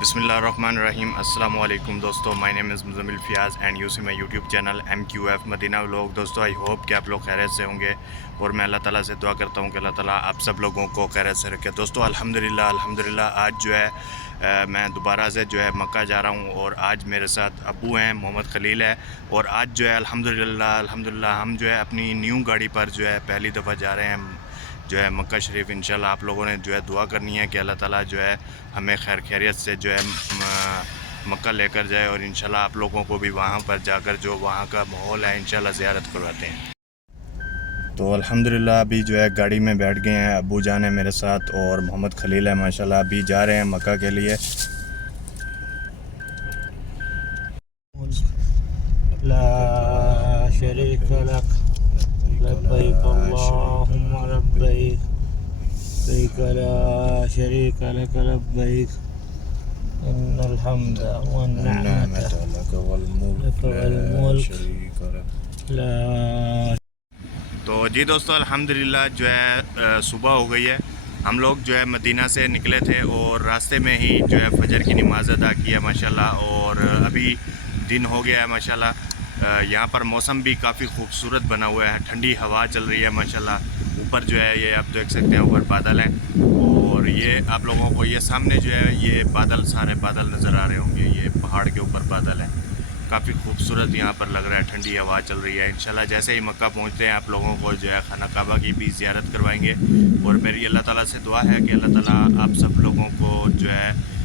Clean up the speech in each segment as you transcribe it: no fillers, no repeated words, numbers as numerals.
बिस्मिल्लाहिर्रहमानिर्रहीम अस्सलाम वालेकुम दोस्तों, my name is Muzammil Fayaz and you see my YouTube channel MQF Medina vlog. दोस्तों आई होप कि आप लोग खैरियत से होंगे और मैं अल्लाह ताला से दुआ करता हूँ कि अल्लाह ताला आप सब लोगों को खैरियत से रखे। दोस्तों अल्हम्दुलिल्लाह आज जो है मैं दोबारा से जो है मक्का जा रहा हूँ और आज मेरे साथ अब्बू हैं, मोहम्मद खलील है। और आज जो है अल्हम्दुलिल्लाह हम जो है अपनी न्यू गाड़ी पर जो है पहली दफ़ा जा रहे हैं जो है मक्का शरीफ। इंशाल्लाह आप लोगों ने जो है दुआ करनी है कि अल्लाह ताला जो है हमें खैर खैरियत से जो है मक्का लेकर जाए और इंशाल्लाह आप लोगों को भी वहाँ पर जाकर जो वहाँ का माहौल है इंशाल्लाह ज़ियारत करवाते हैं। तो अल्हम्दुलिल्लाह अभी जो है गाड़ी में बैठ गए हैं, अब्बू जान है मेरे साथ और मोहम्मद खलील है माशाल्लाह। अभी जा रहे हैं मक्का के लिए। ला शरीक लक लब्बैक अल्लाहुम्मा लब्बैक लब्बैक ला शरीक लक लब्बैक इन्नल हम्दा वन निअमत लक वल मुल्क ला। तो जी दोस्तों अल्हम्दुलिल्लाह जो है सुबह हो गई है। हम लोग जो है मदीना से निकले थे और रास्ते में ही जो है फजर की नमाज़ अदा की है माशाल्लाह। और अभी दिन हो गया है माशाल्लाह। यहाँ पर मौसम भी काफ़ी खूबसूरत बना हुआ है, ठंडी हवा चल रही है माशाल्लाह। ऊपर जो है ये आप देख सकते हैं ऊपर बादल हैं और ये आप लोगों को ये सामने जो है ये बादल सारे बादल नज़र आ रहे होंगे, ये पहाड़ के ऊपर बादल हैं। काफ़ी खूबसूरत यहाँ पर लग रहा है, ठंडी हवा चल रही है। इंशाल्लाह जैसे ही मक्का पहुँचते हैं आप लोगों को जो है खाना काबा की भी ज़ियारत करवाएंगे। और मेरी अल्लाह ताला से दुआ है कि अल्लाह ताला आप सब लोगों को जो है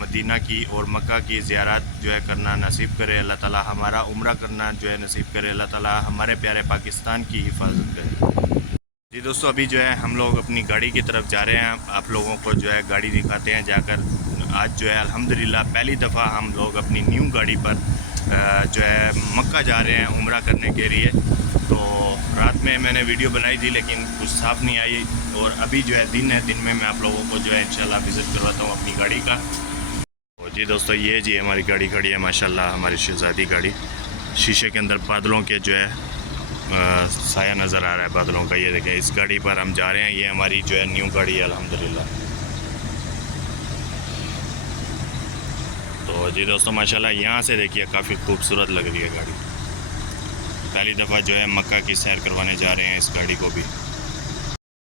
मदीना की और मक्का की ज़ियारत जो है करना नसीब करे। अल्लाह ताला हमारा उम्रा करना जो है नसीब करे। अल्लाह ताला हमारे प्यारे पाकिस्तान की हिफाजत करे। जी दोस्तों अभी जो है हम लोग अपनी गाड़ी की तरफ जा रहे हैं। आप लोगों को जो है गाड़ी दिखाते हैं जाकर। आज जो है अल्हम्दुलिल्लाह पहली दफ़ा हम लोग अपनी न्यू गाड़ी पर जो है मक्का जा रहे हैं उम्रा करने के लिए। तो रात में मैंने वीडियो बनाई थी लेकिन कुछ साफ़ नहीं आई और अभी जो है दिन है, दिन में मैं आप लोगों को जो है इंशाल्लाह विज़िट करवाता हूँ अपनी गाड़ी का। तो जी दोस्तों ये जी हमारी गाड़ी खड़ी है माशाल्लाह, हमारी शहज़ादी गाड़ी। शीशे के अंदर बादलों के जो है साया नज़र आ रहा है बादलों का। ये देखें इस गाड़ी पर हम जा रहे हैं, ये हमारी जो है न्यू गाड़ी है अल्हम्दुलिल्लाह। तो जी दोस्तों माशाल्लाह यहाँ से देखिए काफ़ी खूबसूरत लग रही है गाड़ी। पहली दफ़ा जो है मक्का की सैर करवाने जा रहे हैं इस गाड़ी को भी।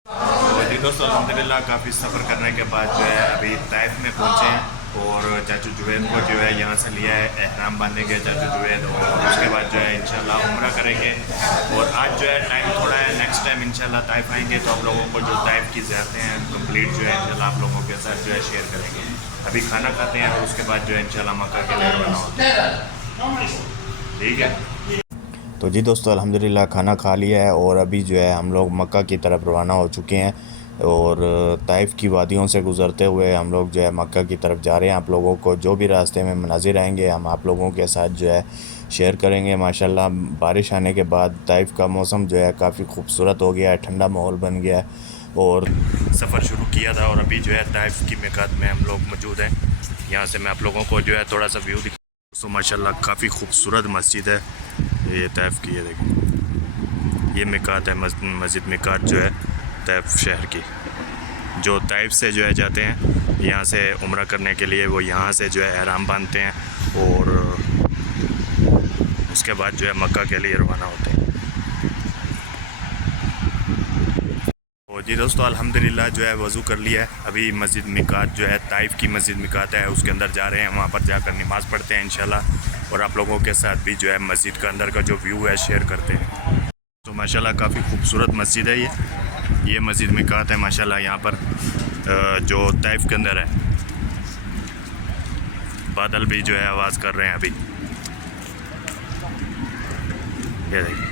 तो जी दोस्तों अल्हम्दुलिल्लाह काफ़ी सफ़र करने के बाद जो है अभी ताइफ में पहुँचे हैं और चाचू जुवैद को जो है यहाँ से लिया है, एहराम बांधेंगे चाचू जुवैद और उसके बाद जो है इंशाल्लाह उम्रा करेंगे। और आज जो है टाइम थोड़ा है, नेक्स्ट टाइम इंशाल्लाह ताइफ आएंगे तो आप लोगों को जो ताइफ की ज़ियारतें हैं कंप्लीट जो है इंशाल्लाह आप लोगों के साथ जो है शेयर करेंगे। अभी खाना खाते हैं और उसके बाद जो है इंशाल्लाह मक्का के लिए रवाना होते हैं। ठीक है। तो जी दोस्तों अल्हम्दुलिल्लाह खाना खा लिया है और अभी जो है हम लोग मक्का की तरफ रवाना हो चुके हैं। और ताइफ की वादियों से गुज़रते हुए हम लोग जो है मक्का की तरफ जा रहे हैं। आप लोगों को जो भी रास्ते में मनाज़िर आएंगे हम आप लोगों के साथ जो है शेयर करेंगे। माशाल्लाह बारिश आने के बाद ताइफ का मौसम जो है काफ़ी खूबसूरत हो गया है, ठंडा माहौल बन गया है। और सफ़र शुरू किया था और अभी जो है ताइफ की मिकात में हम लोग मौजूद हैं। यहाँ से मैं आप लोगों को जो है थोड़ा सा व्यू दिखा। तो माशाल्लाह काफ़ी खूबसूरत मस्जिद है ये ताइफ की। ये देखें ये मिकात है, मस्जिद मिकात जो है ताइफ शहर की। जो ताइफ से जो है जाते हैं यहाँ से उम्रा करने के लिए वो यहाँ से जो है एहराम बांधते हैं और उसके बाद जो है मक्का के लिए रवाना होते हैं। और जी दोस्तों अल्हम्दुलिल्लाह जो है वज़ू कर लिया है। अभी मस्जिद मिकात जो है ताइफ की मस्जिद मिकात है उसके अंदर जा रहे हैं, वहाँ पर जाकर नमाज़ पढ़ते हैं इंशाल्लाह। और आप लोगों के साथ भी जो है मस्जिद का अंदर का जो व्यू है शेयर करते हैं। तो माशाल्लाह काफ़ी खूबसूरत मस्जिद है ये मस्जिद मिकात है माशाल्लाह। यहाँ पर जो ताइफ के अंदर है बादल भी जो है आवाज़ कर रहे हैं अभी। ये देखिए।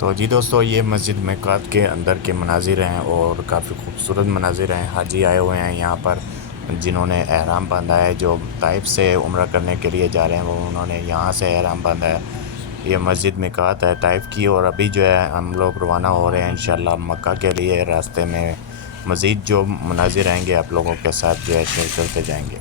तो जी दोस्तों ये मस्जिद मिकात के अंदर के मनाजिर हैं और काफ़ी खूबसूरत मनाजिर हैं। हाजी आए हुए हैं यहाँ पर जिन्होंने एहराम बांधा है, जो ताइफ से उम्रा करने के लिए जा रहे हैं वो उन्होंने यहाँ से एहराम बांधा है। ये मस्जिद मिकात है ताइफ की। और अभी जो है हम लोग रवाना हो रहे हैं इंशाल्लाह मक्का के लिए। रास्ते में मज़ीद जो मनाजिर आएंगे आप लोगों के साथ जो है शेयर करते जाएंगे।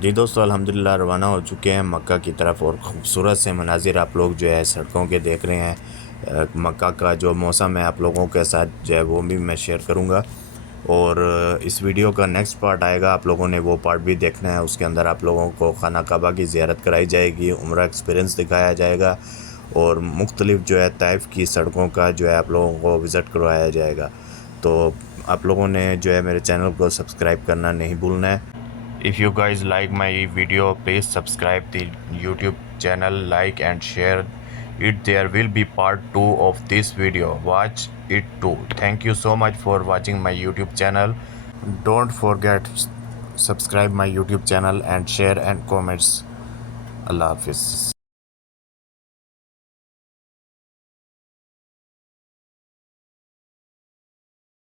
जी दोस्तों अल्हम्दुलिल्लाह रवाना हो चुके हैं मक्का की तरफ और ख़ूबसूरत से मनाजिर आप लोग जो है सड़कों के देख रहे हैं। मक्का का जो मौसम है आप लोगों के साथ जो है वो भी मैं शेयर करूँगा और इस वीडियो का नेक्स्ट पार्ट आएगा, आप लोगों ने वो पार्ट भी देखना है। उसके अंदर आप लोगों को खाना काबा की ज़ियारत कराई जाएगी, उम्रा एक्सपीरियंस दिखाया जाएगा और मुख्तलिफ़ जो है ताइफ की सड़कों का जो है आप लोगों को विज़िट करवाया जाएगा। तो आप लोगों ने जो है मेरे चैनल को सब्सक्राइब करना नहीं भूलना है। If you guys like my video, please subscribe the YouTube channel, like and share it. There will be part 2 of this video. Watch it too. Thank you so much for watching my YouTube channel. Don't forget subscribe my YouTube channel and share and comments. Allah Hafiz.